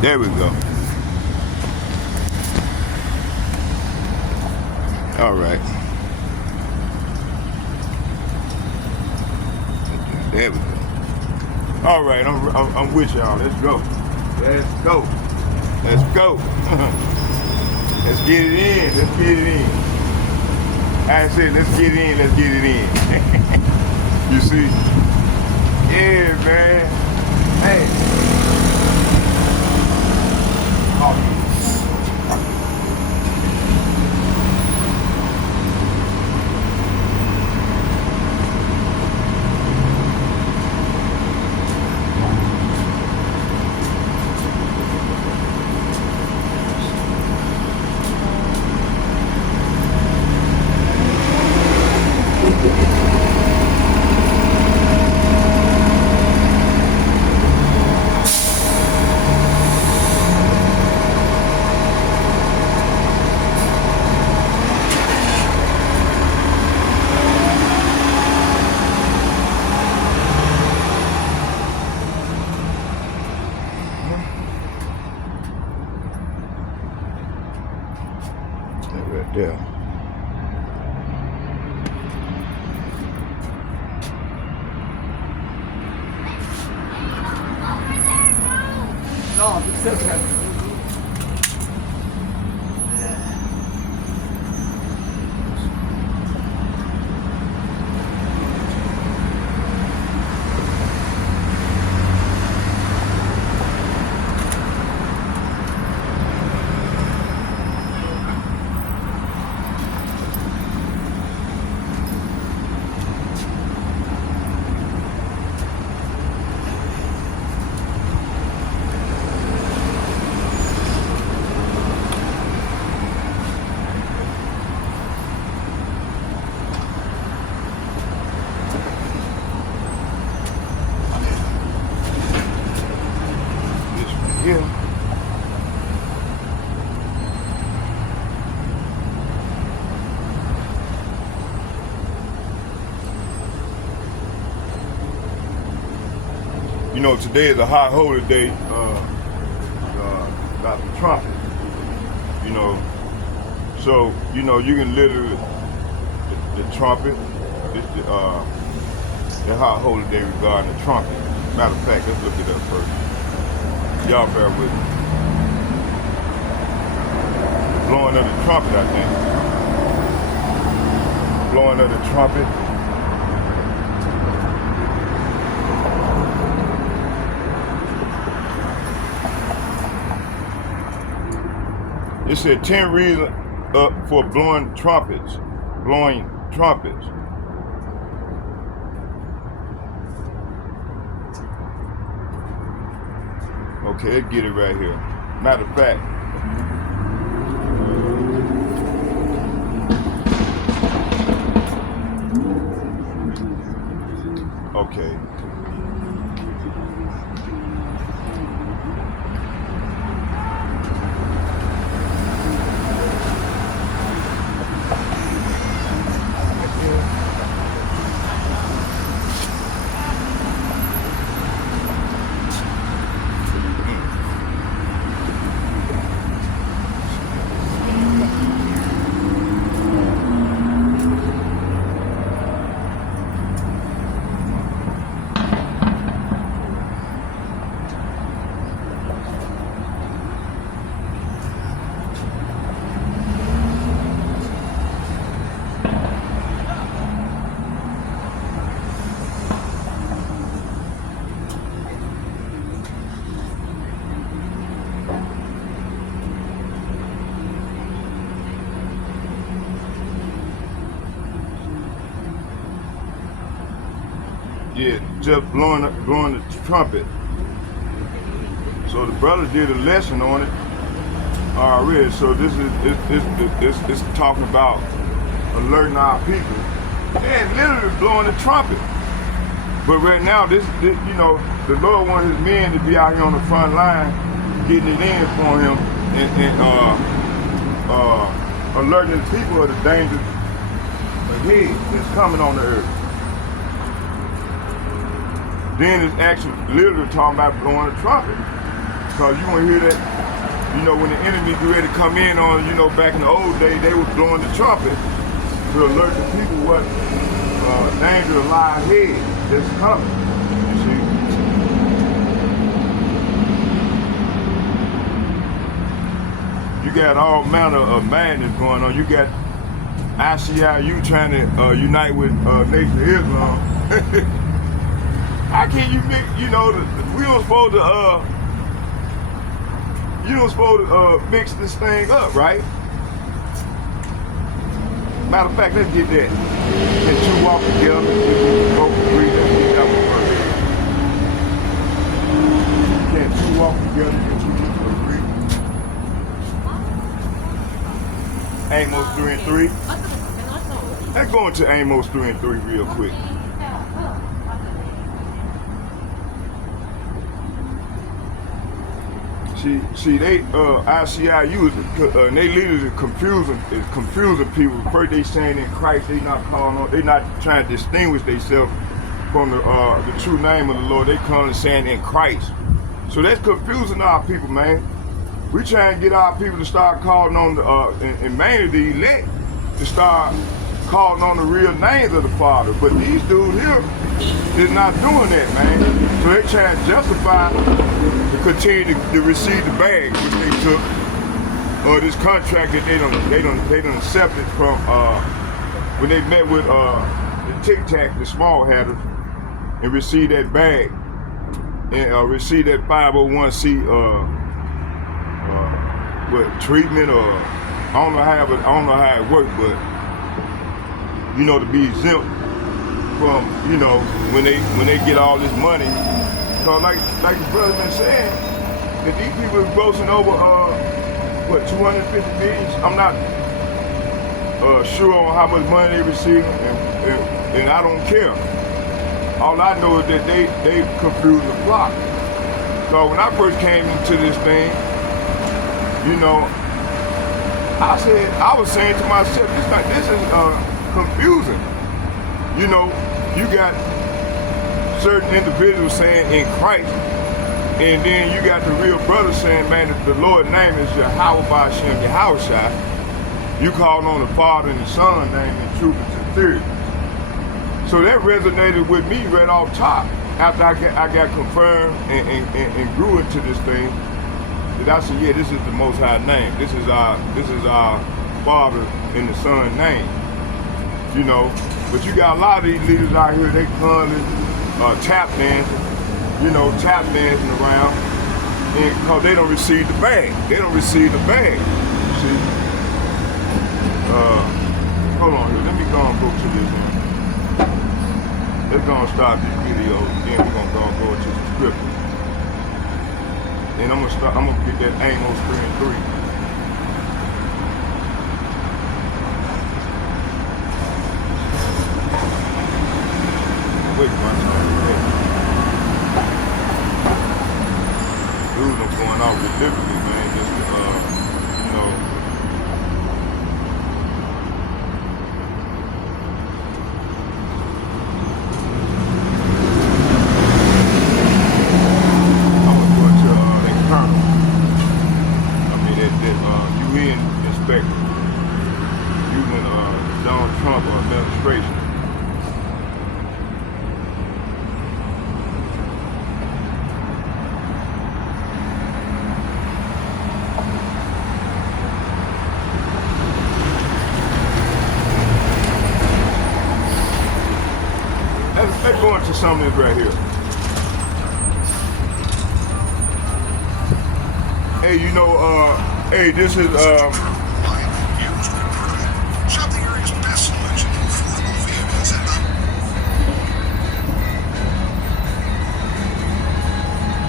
There we go. All right. There we go. All right, I'm with y'all. Let's go. Let's go. Let's go. Let's get it in. Let's get it in. I said, let's get it in. Let's get it in. You see? Yeah, man. Hey. Oh. Right there. No, it's still good. Here. You know, today is a high holy day about the trumpet. You know, so you know you can literally the trumpet. It's the high holy day regarding the trumpet. Matter of fact, let's look it up first. Y'all bear with me. Blowing of the trumpet, I think. Blowing of the trumpet. It said 10 reasons for blowing trumpets. Blowing trumpets. Okay, let's get it right here. Matter of fact. Okay. Yeah, just blowing the trumpet. So the brother did a lesson on it already. So this is it's talking about alerting our people and literally blowing the trumpet. But right now, this you know, the Lord wants His men to be out here on the front line, getting it in for Him, and alerting the people of the danger ahead that's coming on the earth. Then it's actually literally talking about blowing a trumpet. Cause you wanna hear that, you know, when the enemy get ready to come in on, you know, back in the old days, they was blowing the trumpet to alert the people what danger lie ahead that's coming. You see? You got all manner of madness going on. You got ICIU trying to unite with Nation of Islam. How can you mix, you know, we don't supposed to you don't supposed to mix this thing up, right? Matter of fact, let's get that. Can two walk together? Both agree. Let's get that one first. Can two walk together? Can two agree? Amos 3 and 3. Let's go into Amos 3 and 3 real quick. See, they ICIU and they leaders are confusing people. First they saying in Christ, they not calling on, they not trying to distinguish themselves from the true name of the Lord. They calling saying in Christ. So that's confusing our people, man. We trying to get our people to start calling on the and mainly the elect to start calling on the real names of the Father. But these dudes here is not doing that, man. So they trying to justify to continue to receive the bag which they took, or this contract that they done accepted from when they met with the Tic Tac, the small hatters, and received that bag and received that 501c what treatment, or I don't know how it worked, but you know, to be exempt from, you know, when they get all this money. So like the brother been saying, that these people are grossing over 250 million. I'm not sure on how much money they receive, and I don't care. All I know is that they confused the flock. So when I first came into this thing, you know, I was saying to myself, this is confusing. You know, you got certain individuals saying in Christ, and then you got the real brother saying, man, the Lord's name is Yahweh B'Shem Yahushua. You calling on the Father and the Son name in truth and sincerity. So that resonated with me right off top after I got confirmed and grew into this thing. That I said, yeah, this is the Most High name. This is our Father and the Son name. You know, but you got a lot of these leaders out here, they currently tap dancing, you know, tap dancing around, and because they don't receive the bag. They don't receive the bag. See? Hold on here. Let me go and go to this one. Let's go and start this video, and then we're gonna go into the scripture. And I'm gonna get that Amos 3 and 3. Wait, my time. Dudes are going out deliberately, man, just to, you know. I'm gonna go to that colonel. I mean, that UN inspector using Donald Trump administration. Let's go into some of this right here. Hey, you know, hey, this is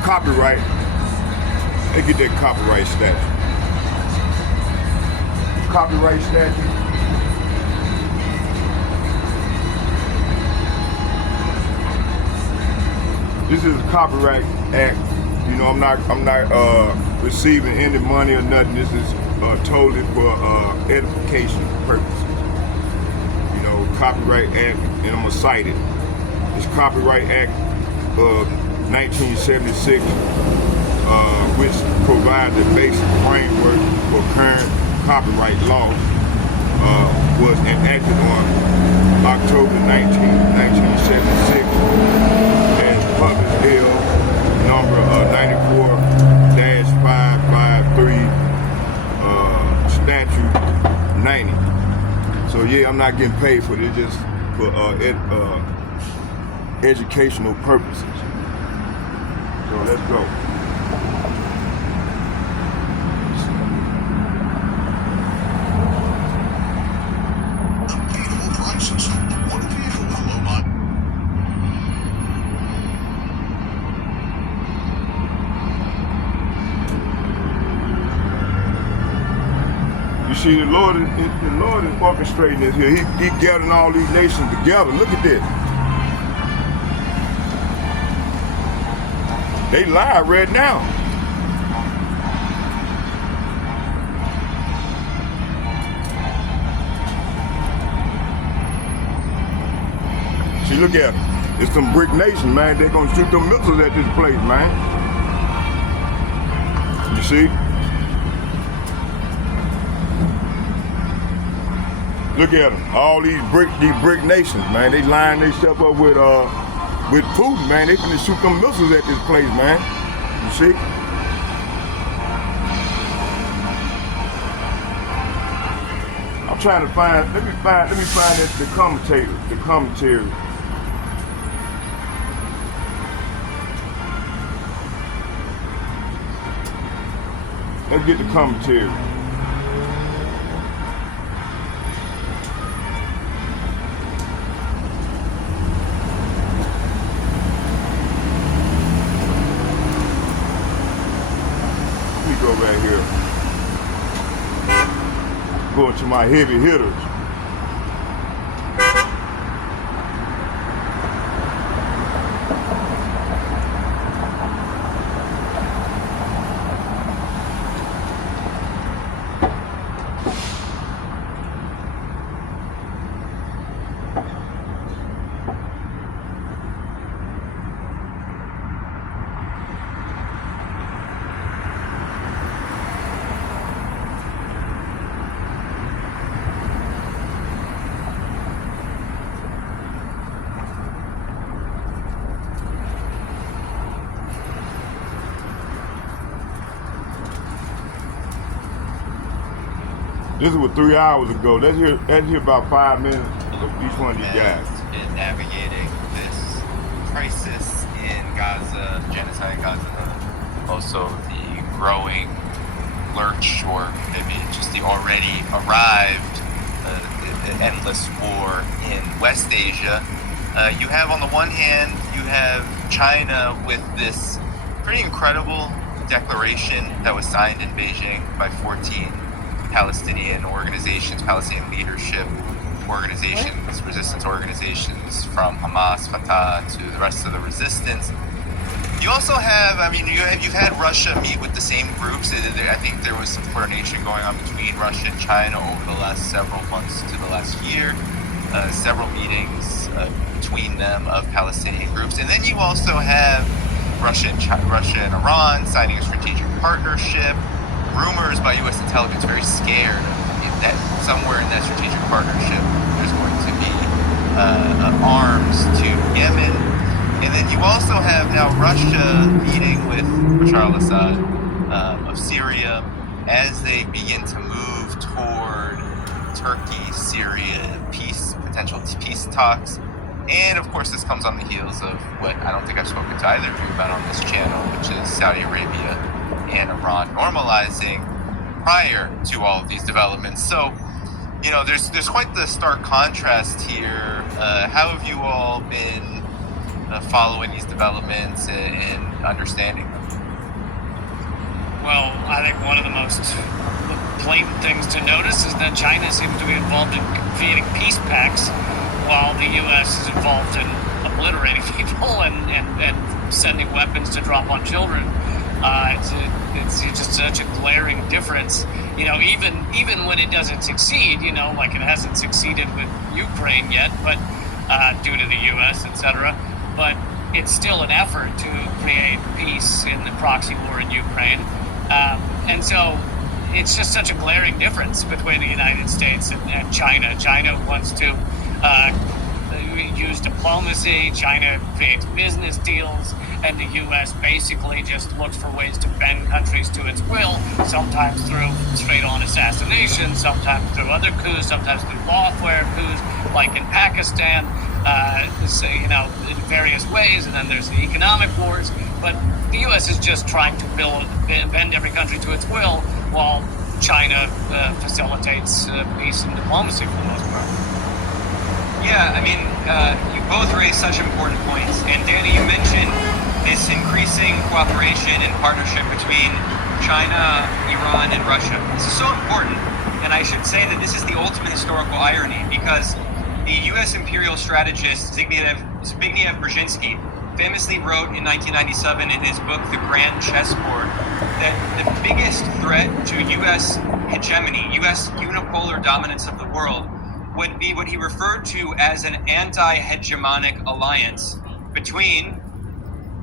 copyright. They get that copyright statute. Copyright statute. This is a copyright act. You know, I'm not receiving any money or nothing. This is totally for edification purposes. You know, Copyright Act, and I'm gonna cite it. It's Copyright Act of 1976, which provides the basic framework for current copyright law, was enacted on October 19, 1976 as Public Bill number 94-553, statute 90. So yeah, I'm not getting paid for this, just for educational purposes. So let's go. You see, the Lord is orchestrating this here. He gathering all these nations together. Look at this. They live right now. See, look at them. It's some brick nation, man. They're gonna shoot them missiles at this place, man. You see? Look at them. All these brick nations, man. They line themselves up with Putin, man. They finna shoot them missiles at this place, man. You see? I'm trying to find. Let me find the commentator. The commentary. Let's get the commentary. Go right here. Going to my heavy hitters. This was 3 hours ago. Let's hear about 5 minutes of each one of these guys. In navigating this crisis in Gaza, genocide in Gaza, also the growing lurch, or maybe just the already arrived endless war in West Asia. You have, on the one hand, you have China with this pretty incredible declaration that was signed in Beijing by 14 Palestinian organizations, Palestinian leadership organizations, resistance organizations, from Hamas, Fatah to the rest of the resistance. You also have, you've had Russia meet with the same groups. I think there was some coordination going on between Russia and China over the last several months to the last year. Several meetings between them of Palestinian groups. And then you also have Russia and Iran signing a strategic partnership. Rumors by U.S. intelligence very scared that somewhere in that strategic partnership there's going to be arms to Yemen. And then you also have now Russia meeting with Bashar al-Assad of Syria as they begin to move toward Turkey-Syria potential peace talks. And of course, this comes on the heels of what I don't think I've spoken to either of you about on this channel, which is Saudi Arabia and Iran normalizing prior to all of these developments. So, there's quite the stark contrast here. How have you all been following these developments and understanding them? Well, I think one of the most blatant things to notice is that China seems to be involved in creating peace pacts while the U.S. is involved in obliterating people and sending weapons to drop on children. It's just such a glaring difference. Even when it doesn't succeed, like it hasn't succeeded with Ukraine yet, but due to the U.S., etc. But it's still an effort to create peace in the proxy war in Ukraine. And so it's just such a glaring difference between the United States and China. China wants to use diplomacy. China creates business deals, and the U.S. basically just looks for ways to bend countries to its will, sometimes through straight-on assassination, sometimes through other coups, sometimes through lawfare coups, like in Pakistan, in various ways, and then there's the economic wars. But the U.S. is just trying to bend every country to its will, while China facilitates peace and diplomacy for the most part. Yeah, I mean, you both raised such important points. And Danny, you mentioned this increasing cooperation and partnership between China, Iran, and Russia. This is so important. And I should say that this is the ultimate historical irony, because the U.S. imperial strategist Zbigniew Brzezinski famously wrote in 1997 in his book, The Grand Chessboard, that the biggest threat to U.S. hegemony, U.S. unipolar dominance of the world, would be what he referred to as an anti-hegemonic alliance between,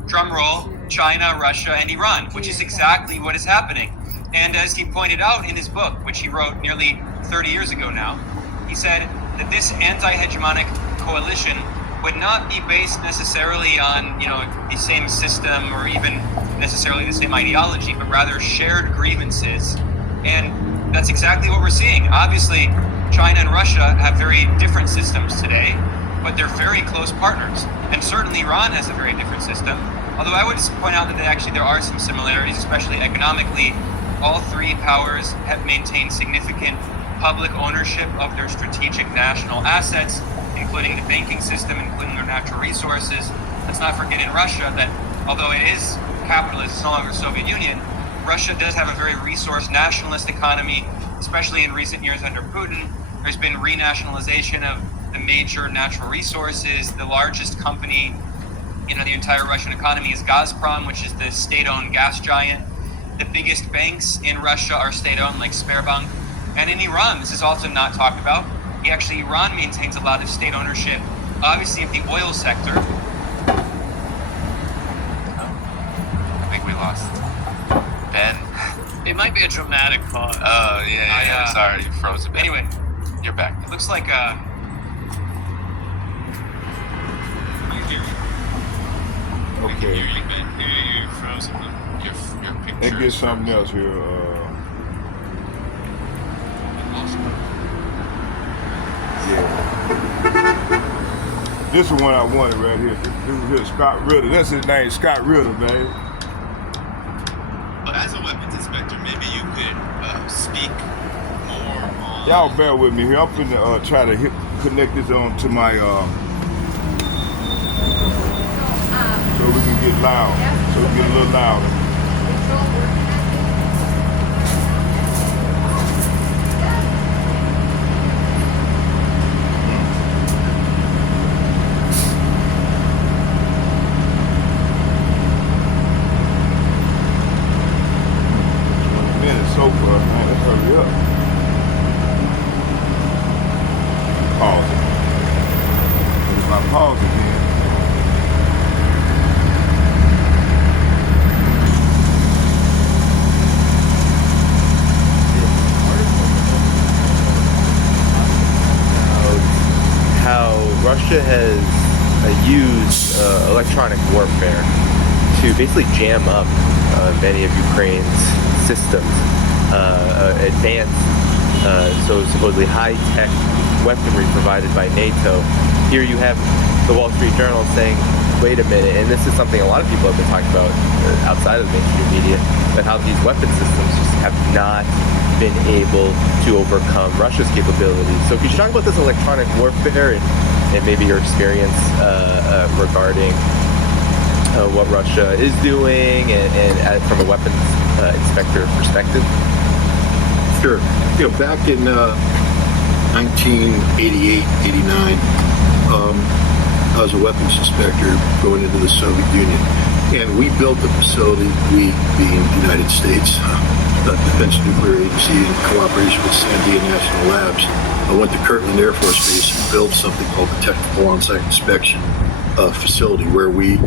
drumroll, China, Russia, and Iran, which is exactly what is happening. And as he pointed out in his book, which he wrote nearly 30 years ago now, he said that this anti-hegemonic coalition would not be based necessarily on, the same system or even necessarily the same ideology, but rather shared grievances. And that's exactly what we're seeing. Obviously, China and Russia have very different systems today, but they're very close partners. And certainly Iran has a very different system. Although I would point out that there are some similarities, especially economically. All three powers have maintained significant public ownership of their strategic national assets, including the banking system, including their natural resources. Let's not forget in Russia that although it is capitalist, it's no longer the Soviet Union, Russia does have a very resource nationalist economy, especially in recent years under Putin. There's been renationalization of the major natural resources. The largest company in the entire Russian economy is Gazprom, which is the state-owned gas giant. The biggest banks in Russia are state-owned, like Sberbank. And in Iran, this is also not talked about. Iran maintains a lot of state ownership, obviously, of the oil sector. I think we lost Ben. It might be a dramatic pause. Oh, yeah. Sorry, you froze a bit. Anyway, You're back. it looks like Okay. You froze a bit. Your picture. Let's get something else here. Yeah. This is one I wanted right here. This is Scott Ritter. That's his name, Scott Ritter, man. But as a weapons inspector, maybe you could speak more on. Y'all bear with me here. I'm finna try to connect this on to my so we can get loud. So we can get a little louder. So far, man, let's hurry up. Pause it. If I pause again. How Russia has used electronic warfare to basically jam up many of Ukraine's systems, advanced, so supposedly high-tech weaponry provided by NATO. Here you have the Wall Street Journal saying, wait a minute, and this is something a lot of people have been talking about outside of the mainstream media, that how these weapon systems just have not been able to overcome Russia's capabilities. So could you talk about this electronic warfare and maybe your experience regarding what Russia is doing and from a weapons inspector perspective? Sure. Back in 1988, 89, I was a weapons inspector going into the Soviet Union. And we built the facility, we being the United States Defense Nuclear Agency in cooperation with Sandia National Labs. I went to Kirtland Air Force Base and built something called the Technical On-Site Inspection facility where we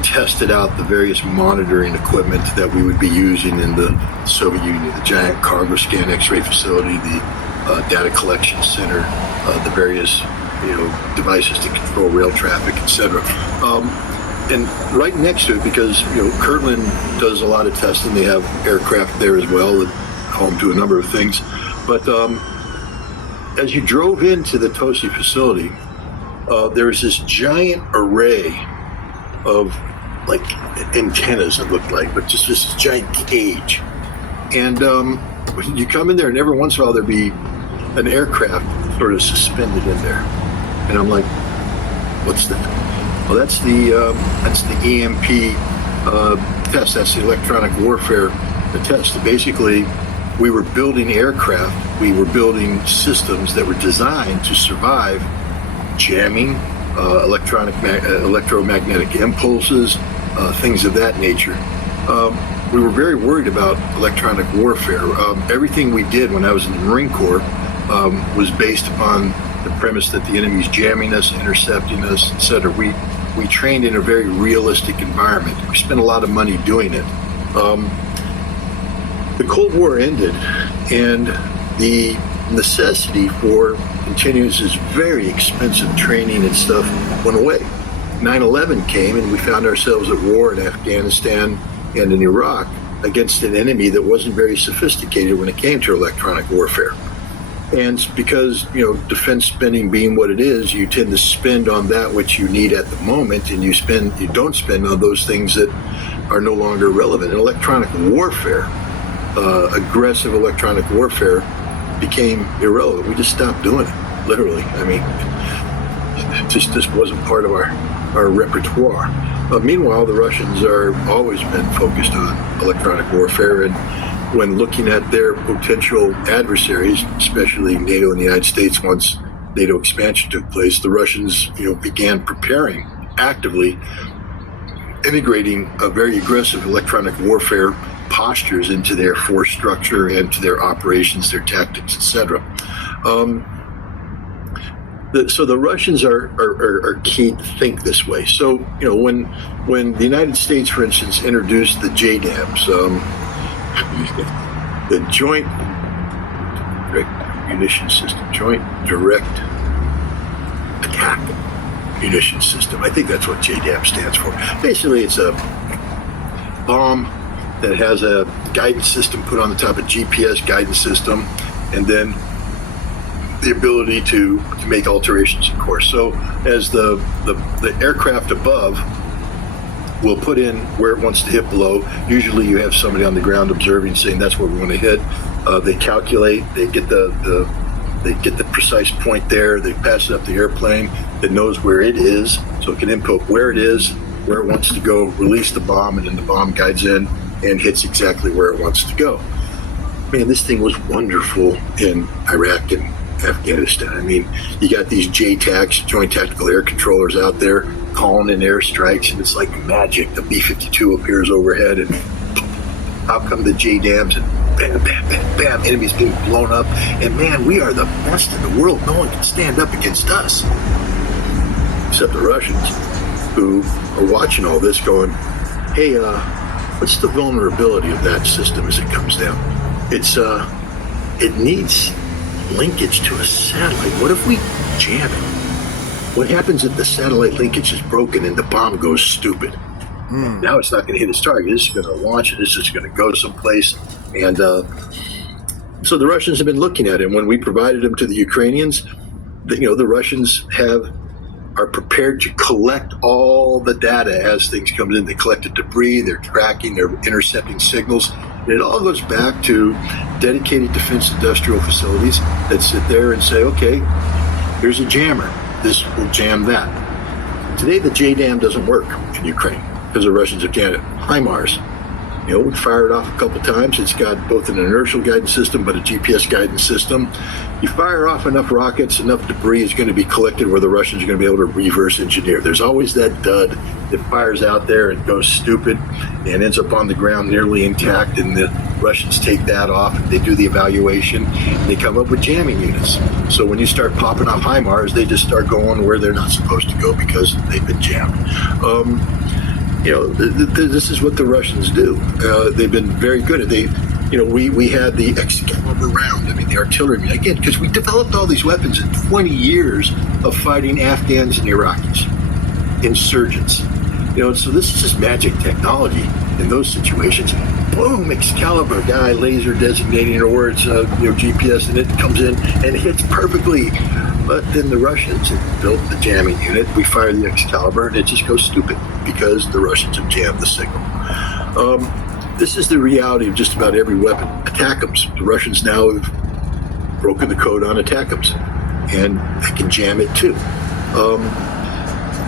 tested out the various monitoring equipment that we would be using in the Soviet Union, the giant cargo scan X-ray facility, the data collection center, the various devices to control rail traffic, etc. And right next to it, because Kirtland does a lot of testing, they have aircraft there as well, and home to a number of things. But as you drove into the Tosi facility, there was this giant array of like antennas, it looked like, but just this giant cage. And you come in there, and every once in a while there'd be an aircraft sort of suspended in there. And I'm like, what's that? Well, that's the EMP test. That's the electronic warfare test. Basically, we were building aircraft. We were building systems that were designed to survive jamming, electromagnetic impulses, things of that nature. We were very worried about electronic warfare. Everything we did when I was in the Marine Corps was based upon the premise that the enemy's jamming us, intercepting us, etc. We trained in a very realistic environment. We spent a lot of money doing it. The Cold War ended, and the necessity for continuous this very expensive training and stuff went away. 9/11 came, and we found ourselves at war in Afghanistan and in Iraq against an enemy that wasn't very sophisticated when it came to electronic warfare. And because, defense spending being what it is, you tend to spend on that which you need at the moment, and you don't spend on those things that are no longer relevant. And electronic warfare, aggressive electronic warfare, became irrelevant. We just stopped doing it, literally. I mean, it just wasn't part of our repertoire. Meanwhile, the Russians are always been focused on electronic warfare, and when looking at their potential adversaries, especially NATO and the United States, once NATO expansion took place, the Russians, began preparing actively, integrating a very aggressive electronic warfare postures into their force structure and to their operations, their tactics, etc. So the Russians are keen to think this way. So when the United States, for instance, introduced the JDAMs, the Joint Direct Munition System, Joint Direct Attack Munition System. I think that's what JDAM stands for. Basically, it's a bomb that has a guidance system put on the top of GPS guidance system, and then the ability to make alterations in course. So as the aircraft above will put in where it wants to hit below, usually you have somebody on the ground observing, saying that's where we want to hit. They calculate, they get the precise point there, they pass it up the airplane that knows where it is, so it can input where it is, where it wants to go, release the bomb, and then the bomb guides in and hits exactly where it wants to go. Man, this thing was wonderful in Iraq and Afghanistan. I mean, you got these JTACs, Joint Tactical Air Controllers, out there calling in airstrikes, and it's like magic. The B-52 appears overhead, and out come the JDAMs, and bam, bam, bam, bam, enemies being blown up. And man, we are the best in the world. No one can stand up against us, except the Russians, who are watching all this going, hey, what's the vulnerability of that system as it comes down? It needs linkage to a satellite. What if we jam it? What happens if the satellite linkage is broken and the bomb goes stupid? Now it's not going to hit its target. It's going to launch it. It's just going to go someplace. And so the Russians have been looking at it. And when we provided them to the Ukrainians, the Russians are prepared to collect all the data as things come in. They collect the debris, they're tracking, they're intercepting signals. And it all goes back to dedicated defense industrial facilities that sit there and say, okay, here's a jammer. This will jam that. Today, the JDAM doesn't work in Ukraine because the Russians have jammed it. HIMARS, we fired it off a couple times. It's got both an inertial guidance system, but a GPS guidance system. You fire off enough rockets, enough debris is going to be collected where the Russians are going to be able to reverse engineer. There's always that dud that fires out there and goes stupid and ends up on the ground nearly intact, and the Russians take that off, they do the evaluation, and they come up with jamming units. So when you start popping off HIMARS, they just start going where they're not supposed to go because they've been jammed. This is what the Russians do. They've been very good at we had the Excalibur round. I mean, the artillery, again, because we developed all these weapons in 20 years of fighting Afghans and Iraqis, insurgents. So this is just magic technology in those situations. Boom, Excalibur, guy laser designating, or it's GPS, and it comes in and hits perfectly. But then the Russians have built the jamming unit. We fire the Excalibur, and it just goes stupid because the Russians have jammed the signal. This is the reality of just about every weapon. ATACMS. The Russians now have broken the code on ATACMS, and they can jam it too.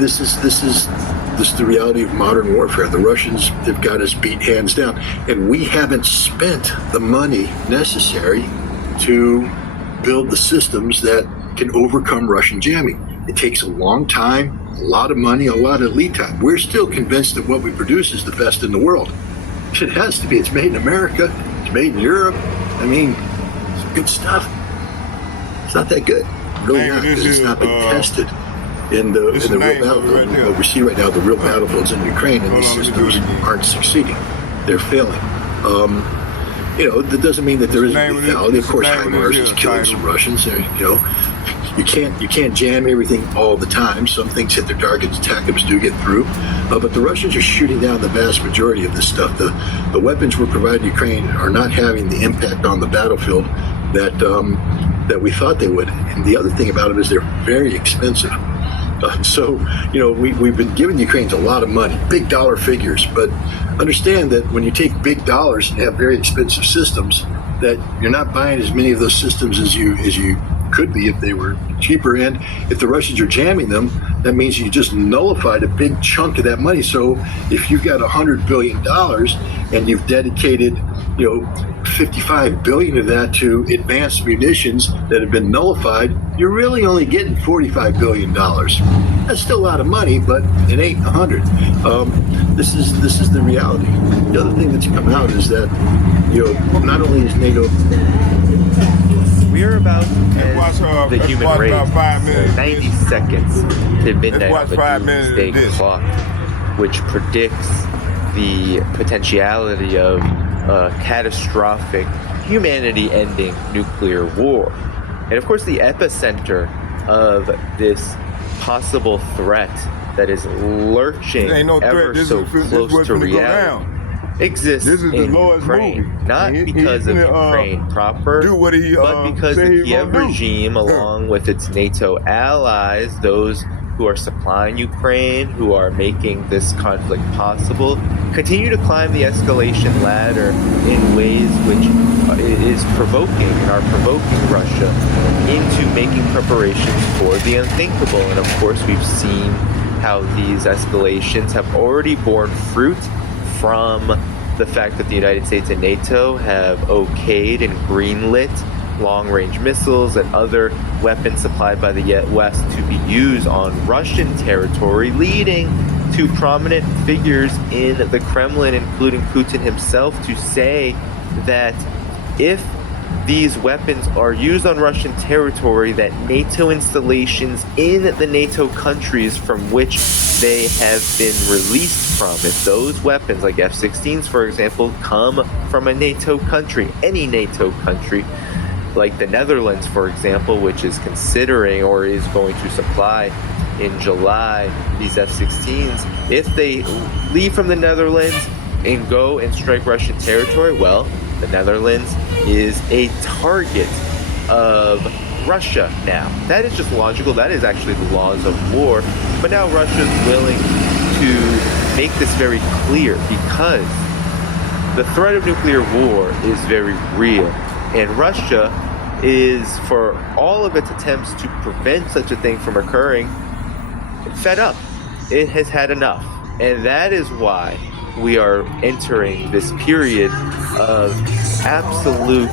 This is the reality of modern warfare. The Russians have got us beat hands down, and we haven't spent the money necessary to build the systems that can overcome Russian jamming. It takes a long time, a lot of money, a lot of lead time. We're still convinced that what we produce is the best in the world. It has to be. It's made in America. It's made in Europe. I mean, it's good stuff. It's not that good. Really not, because it's not been tested in the real battlefield. What we see right now, the real battlefields in Ukraine, and these systems aren't succeeding. They're failing. That doesn't mean that there isn't lethality. Of course, HIMARS is killing some Russians. You can't jam everything all the time. Some things hit their targets. ATACMS do get through, but the Russians are shooting down the vast majority of this stuff. The weapons we're providing Ukraine are not having the impact on the battlefield that we thought they would. And the other thing about them is they're very expensive. We've been giving the Ukrainians a lot of money, big dollar figures, but understand that when you take big dollars and have very expensive systems, that you're not buying as many of those systems as you could be if they were cheaper. And if the Russians are jamming them, that means you just nullified a big chunk of that money. So if you've got $100 billion and you've dedicated, $55 billion of that to advanced munitions that have been nullified, you're really only getting $45 billion. That's still a lot of money, but it ain't 100. This is the reality. The other thing that's come out is that, not only is NATO. We are about the human race. 90 seconds to midnight on the doomsday clock, which predicts the potentiality of catastrophic, humanity-ending nuclear war. And of course, the epicenter of this possible threat that is lurching ever so close to reality exists in Ukraine. Not because of Ukraine proper, but because the Kiev regime, along with its NATO allies, those who are supplying Ukraine, who are making this conflict possible, continue to climb the escalation ladder in ways which is provoking and are provoking Russia into making preparations for the unthinkable. And of course, we've seen how these escalations have already borne fruit from the fact that the United States and NATO have okayed and greenlit long-range missiles and other weapons supplied by the West to be used on Russian territory, leading to prominent figures in the Kremlin, including Putin himself, to say that if these weapons are used on Russian territory, that NATO installations in the NATO countries from which they have been released from, if those weapons, like F-16s, for example, come from a NATO country, any NATO country, like the Netherlands, for example, which is considering or is going to supply in July these F-16s, if they leave from the Netherlands and go and strike Russian territory, well, the Netherlands is a target of Russia now. That is just logical. That is actually the laws of war. But now Russia is willing to make this very clear because the threat of nuclear war is very real. And Russia is, for all of its attempts to prevent such a thing from occurring, fed up. It has had enough. And that is why we are entering this period of absolute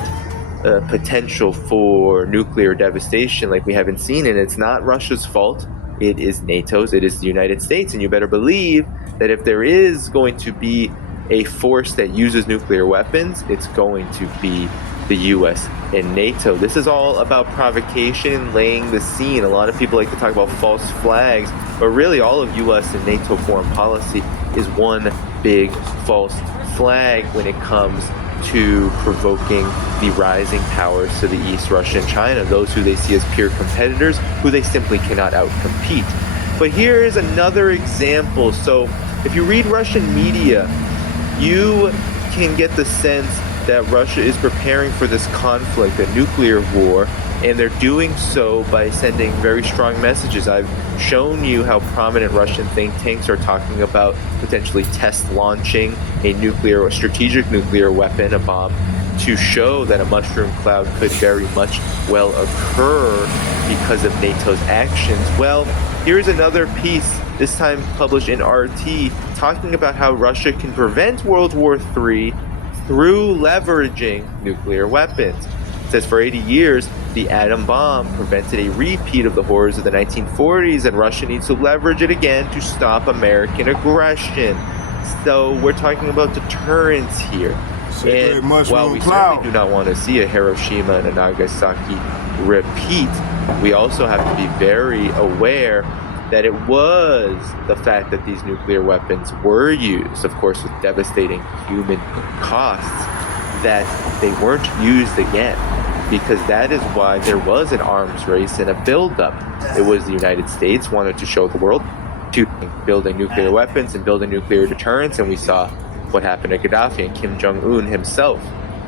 potential for nuclear devastation like we haven't seen. And it's not Russia's fault. It is NATO's. It is the United States. And you better believe that if there is going to be a force that uses nuclear weapons, it's going to be the U.S. and NATO. This is all about provocation, laying the scene. A lot of people like to talk about false flags, but really all of U.S. and NATO foreign policy is one big false flag when it comes to provoking the rising powers to the east, Russia and China, those who they see as peer competitors, who they simply cannot outcompete. But here is another example. So if you read Russian media, you can get the sense that Russia is preparing for this conflict, a nuclear war, and they're doing so by sending very strong messages. I've shown you how prominent Russian think tanks are talking about potentially test launching a nuclear or strategic nuclear weapon, a bomb, to show that a mushroom cloud could very much well occur because of NATO's actions. Well, here's another piece, this time published in RT, talking about how Russia can prevent World War III through leveraging nuclear weapons. It says for 80 years, the atom bomb prevented a repeat of the horrors of the 1940s, and Russia needs to leverage it again to stop American aggression. So we're talking about deterrence here. And while we certainly do not want to see a Hiroshima and a Nagasaki repeat, we also have to be very aware that it was the fact that these nuclear weapons were used, of course with devastating human costs, that they weren't used again, because that is why there was an arms race and a buildup. It was the United States wanted to show the world to building nuclear weapons and building nuclear deterrence, and we saw what happened to Gaddafi, and Kim Jong-un himself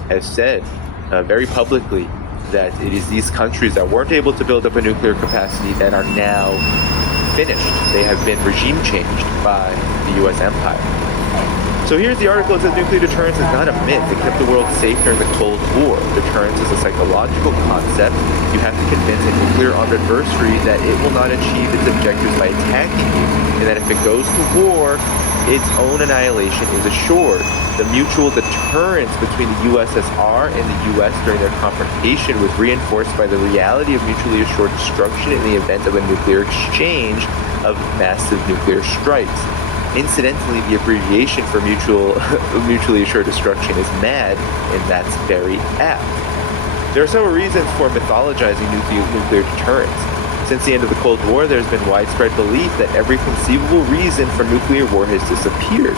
has said very publicly that it is these countries that weren't able to build up a nuclear capacity that are now finished. They have been regime changed by the U.S. empire. So here's the article. It says nuclear deterrence is not a myth. It kept the world safe during the Cold War. Deterrence is a psychological concept. You have to convince a nuclear-armed adversary that it will not achieve its objectives by attacking you, and that if it goes to war, its own annihilation is assured. The mutual deterrence between the USSR and the US during their confrontation was reinforced by the reality of mutually assured destruction in the event of a nuclear exchange of massive nuclear strikes. Incidentally, the abbreviation for mutually assured destruction is MAD, and that's very apt. There are several reasons for mythologizing nuclear deterrence. Since the end of the Cold War, there's been widespread belief that every conceivable reason for nuclear war has disappeared.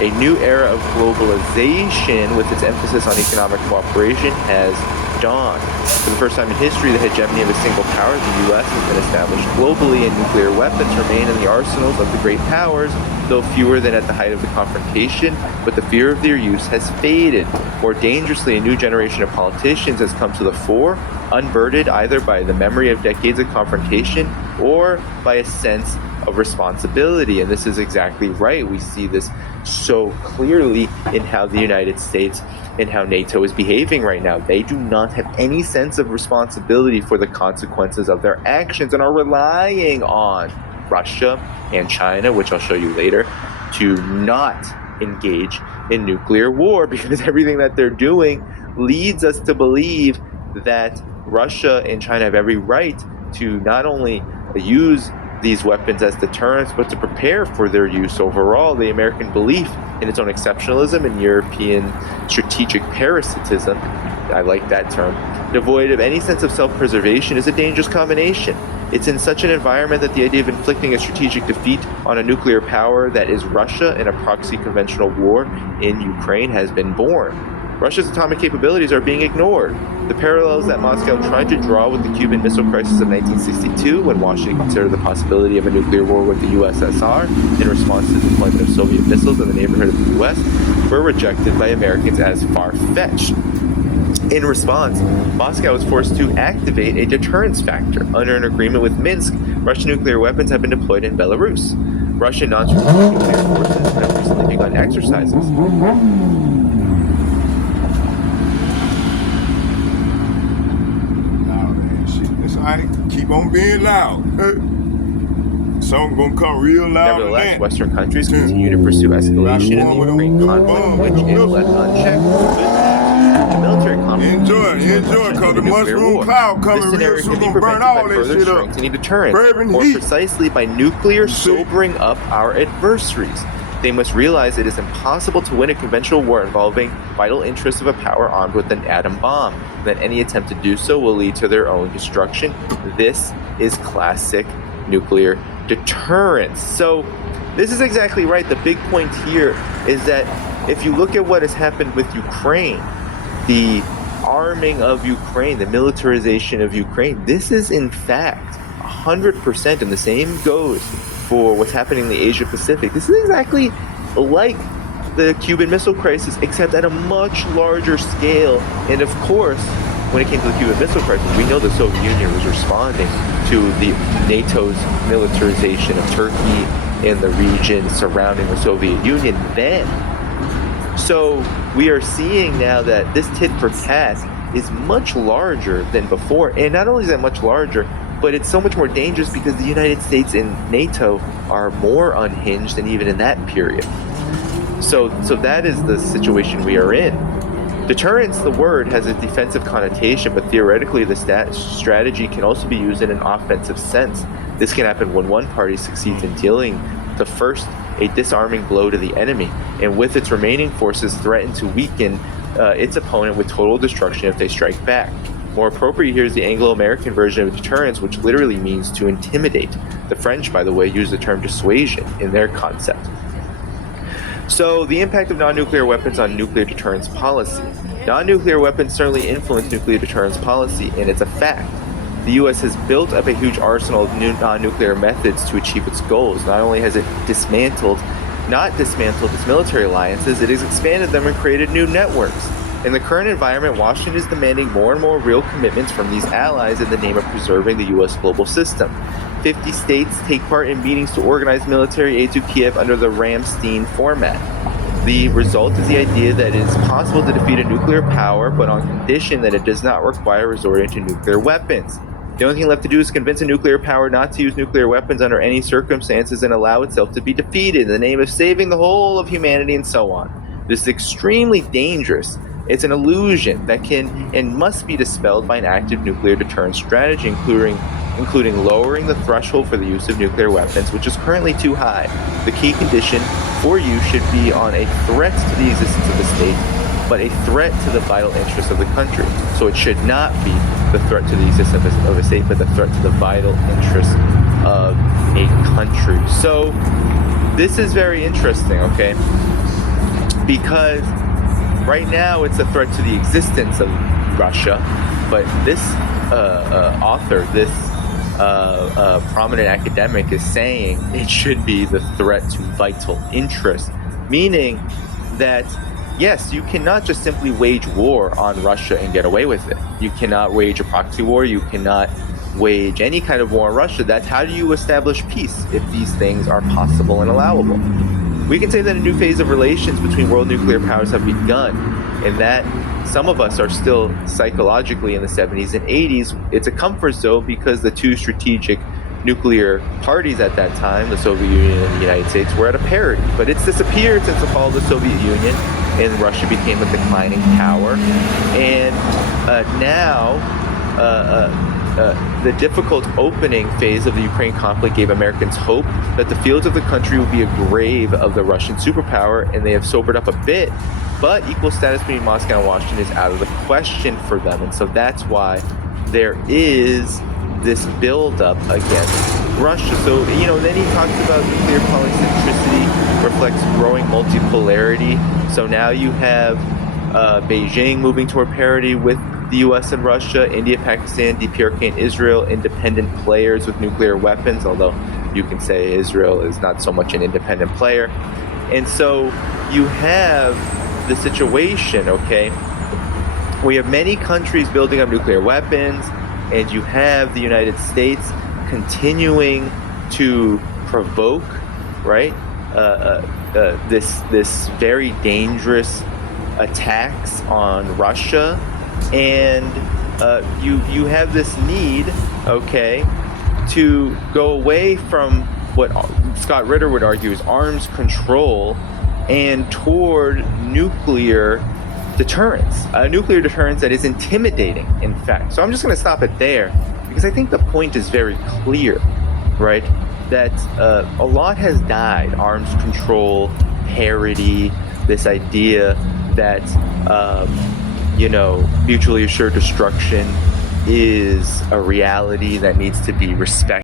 A new era of globalization, with its emphasis on economic cooperation, has dawned. For the first time in history, the hegemony of a single power, the U.S., has been established globally, and nuclear weapons remain in the arsenals of the great powers, though fewer than at the height of the confrontation, but the fear of their use has faded. More dangerously, a new generation of politicians has come to the fore, unburdened either by the memory of decades of confrontation or by a sense of responsibility. And this is exactly right. We see this so clearly in how the United States and how NATO is behaving right now. They do not have any sense of responsibility for the consequences of their actions and are relying on Russia and China, which I'll show you later, to not engage in nuclear war, because everything that they're doing leads us to believe that Russia and China have every right to not only use these weapons as deterrence, but to prepare for their use overall. The American belief in its own exceptionalism and European strategic parasitism, I like that term, devoid of any sense of self-preservation, is a dangerous combination. It's in such an environment that the idea of inflicting a strategic defeat on a nuclear power that is Russia in a proxy conventional war in Ukraine has been born. Russia's atomic capabilities are being ignored. The parallels that Moscow tried to draw with the Cuban Missile Crisis of 1962, when Washington considered the possibility of a nuclear war with the USSR in response to the deployment of Soviet missiles in the neighborhood of the US, were rejected by Americans as far-fetched. In response, Moscow was forced to activate a deterrence factor. Under an agreement with Minsk, Russian nuclear weapons have been deployed in Belarus. Russian non-strategic nuclear forces have recently begun exercises. Alright, keep on being loud. Something gonna come real loud. Nevertheless, Western countries continue to pursue escalation in the Ukraine conflict, which, if left unchecked, could lead to military conflict. Enjoy, cause the mushroom cloud coming real soon, gonna burn all that shit up. Strengthening deterrence, more precisely by nuclear sobering up our adversaries. They must realize it is impossible to win a conventional war involving vital interests of a power armed with an atom bomb, that any attempt to do so will lead to their own destruction. This is classic nuclear deterrence. So this is exactly right. The big point here is that if you look at what has happened with Ukraine, the arming of Ukraine, the militarization of Ukraine, this is in fact 100%, and the same goes for what's happening in the Asia Pacific. This is exactly like the Cuban Missile Crisis, except at a much larger scale. And of course, when it came to the Cuban Missile Crisis, we know the Soviet Union was responding to the NATO's militarization of Turkey in the region surrounding the Soviet Union then. So we are seeing now that this tit for tat is much larger than before. And not only is it much larger, but it's so much more dangerous because the United States and NATO are more unhinged than even in that period. So that is the situation we are in. Deterrence, the word, has a defensive connotation, but theoretically the strategy can also be used in an offensive sense. This can happen when one party succeeds in dealing the first a disarming blow to the enemy, and with its remaining forces threaten to weaken its opponent with total destruction if they strike back. More appropriate here is the Anglo-American version of deterrence, which literally means to intimidate. The French, by the way, use the term dissuasion in their concept. So the impact of non-nuclear weapons on nuclear deterrence policy. Non-nuclear weapons certainly influence nuclear deterrence policy, and it's a fact. The U.S. has built up a huge arsenal of new non-nuclear methods to achieve its goals. Not only has it not dismantled its military alliances, it has expanded them and created new networks. In the current environment, Washington is demanding more and more real commitments from these allies in the name of preserving the U.S. global system. 50 states take part in meetings to organize military aid to Kiev under the Ramstein format. The result is the idea that it is possible to defeat a nuclear power, but on condition that it does not require resorting to nuclear weapons. The only thing left to do is convince a nuclear power not to use nuclear weapons under any circumstances and allow itself to be defeated in the name of saving the whole of humanity and so on. This is extremely dangerous. It's an illusion that can and must be dispelled by an active nuclear deterrence strategy, including lowering the threshold for the use of nuclear weapons, which is currently too high. The key condition for use should be on a threat to the existence of the state, but a threat to the vital interests of the country. So it should not be the threat to the existence of a state, but the threat to the vital interests of a country. So this is very interesting, okay? Because right now it's a threat to the existence of Russia, but this author, this prominent academic is saying it should be the threat to vital interests, meaning that yes, you cannot just simply wage war on Russia and get away with it. You cannot wage a proxy war. You cannot wage any kind of war on Russia. That's how do you establish peace if these things are possible and allowable? We can say that a new phase of relations between world nuclear powers have begun, and that some of us are still psychologically in the 70s and 80s. It's a comfort zone because the two strategic nuclear parties at that time, the Soviet Union and the United States, were at a parity. But it's disappeared since the fall of the Soviet Union, and Russia became a declining power. And now the difficult opening phase of the Ukraine conflict gave Americans hope that the fields of the country would be a grave of the Russian superpower, and they have sobered up a bit, but equal status between Moscow and Washington is out of the question for them. And so that's why there is this buildup against Russia. So, then he talks about nuclear polycentricity reflects growing multipolarity. So now you have Beijing moving toward parity with the U.S. and Russia, India, Pakistan, DPRK, and Israel, independent players with nuclear weapons, although you can say Israel is not so much an independent player. And so you have the situation, okay? We have many countries building up nuclear weapons, and you have the United States continuing to provoke, right, this very dangerous attacks on Russia. And you have this need, okay, to go away from what Scott Ritter would argue is arms control and toward nuclear deterrence, a nuclear deterrence that is intimidating, in fact. So I'm just going to stop it there because I think the point is very clear, right, that a lot has died, arms control parity, this idea that mutually assured destruction is a reality that needs to be respected.